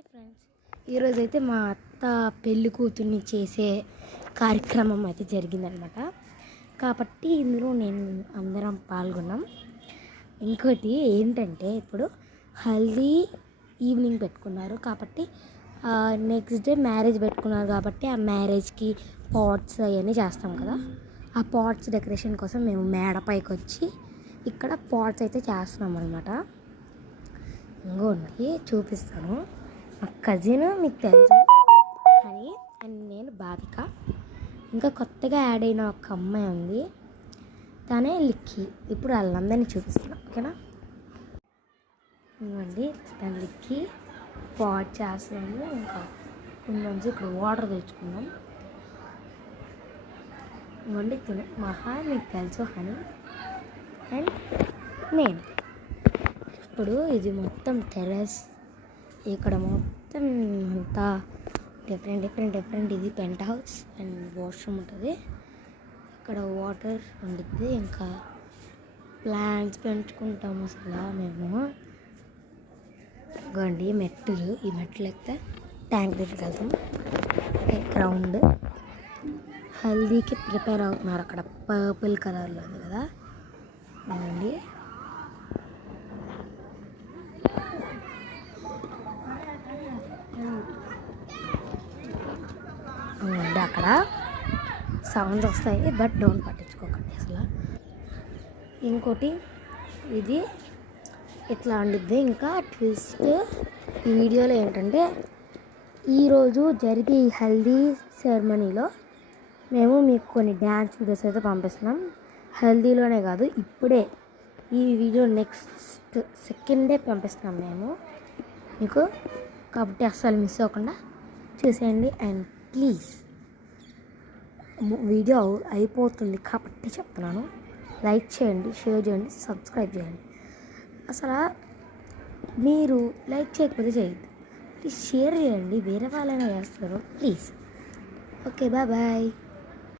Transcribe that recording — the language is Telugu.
హాయ్ ఫ్రెండ్స్, ఈరోజైతే మా అత్త పెళ్ళి కూతుర్ని చేసే కార్యక్రమం అయితే జరిగిందనమాట. కాబట్టి ఇందులో నేను అందరం పాల్గొన్నాం. ఇంకోటి ఏంటంటే ఇప్పుడు హల్దీ ఈవినింగ్ పెట్టుకున్నారు కాబట్టి నెక్స్ట్ డే మ్యారేజ్ పెట్టుకున్నారు కాబట్టి ఆ మ్యారేజ్కి పాట్స్ అవన్నీ చేస్తాం కదా. ఆ పాట్స్ డెకరేషన్ కోసం మేము మేడపైకి వచ్చి ఇక్కడ పాట్స్ అయితే చేస్తున్నాం అనమాట. ఇంకోండి చూపిస్తాను. మా కజిన్ మీకు తెలుసు హనీ అండ్ నేను బాధిక. ఇంకా కొత్తగా యాడ్ అయిన ఒక అమ్మాయి ఉంది, తనే లిక్కీ. ఇప్పుడు వాళ్ళందరినీ చూపిస్తున్నాను, ఓకేనా? ఇవ్వండి తను లిక్కీ పాట్ చేస్తున్నాము. ఇంకా కొంచెం ఇక్కడ వాటర్ తెచ్చుకున్నాం. ఇవ్వండి తిను మహా, మీకు తెలుసు హనీ అండ్ నేను. ఇప్పుడు ఇది మొత్తం టెర్రస్, ఇక్కడ మొత్తం అంతా డిఫరెంట్ ఇది పెంట్ హౌస్ అండ్ వాష్రూమ్ ఉంటుంది. ఇక్కడ వాటర్ ఉండిద్ది, ఇంకా ప్లాంట్స్ పెంచుకుంటాము అసలు మేము. ఇవ్వండి మెట్టులు, ఈ మెట్లు ఎక్కితే ట్యాంక్ దగ్గరికి వెళ్తాం. గ్రౌండ్ హల్దీకి ప్రిపేర్ అవుతున్నారు, అక్కడ పర్పుల్ కలర్లో ఉంది కదా. ఇవ్వండి అక్కడ సౌండ్స్ వస్తాయి, బట్ డోంట్ పట్టించుకోకండి అసలు. ఇంకోటి ఇది ఇట్లా ఉండిద్ది. ఇంకా ట్విస్ట్ ఈ వీడియోలో ఏంటంటే, ఈరోజు జరిగే ఈ హల్దీ సెరమనీలో మేము మీకు కొన్ని డ్యాన్స్ వీడియోస్ అయితే పంపిస్తున్నాం. హల్దీలోనే కాదు, ఇప్పుడే ఈ వీడియో నెక్స్ట్ సెకండే పంపిస్తున్నాం మేము మీకు. కాబట్టి అస్సలు మిస్ అవ్వకుండా చూసేయండి. అండ్ ప్లీజ్, వీడియో అయిపోతుంది కాబట్టి చెప్తున్నాను, లైక్ చేయండి, షేర్ చేయండి, సబ్స్క్రైబ్ చేయండి. అసలు మీరు లైక్ చేయకపోతే చేయొద్దు, ప్లీజ్ షేర్ చేయండి, వేరే వాళ్ళైనా చేస్తారు ప్లీజ్. Okay bye.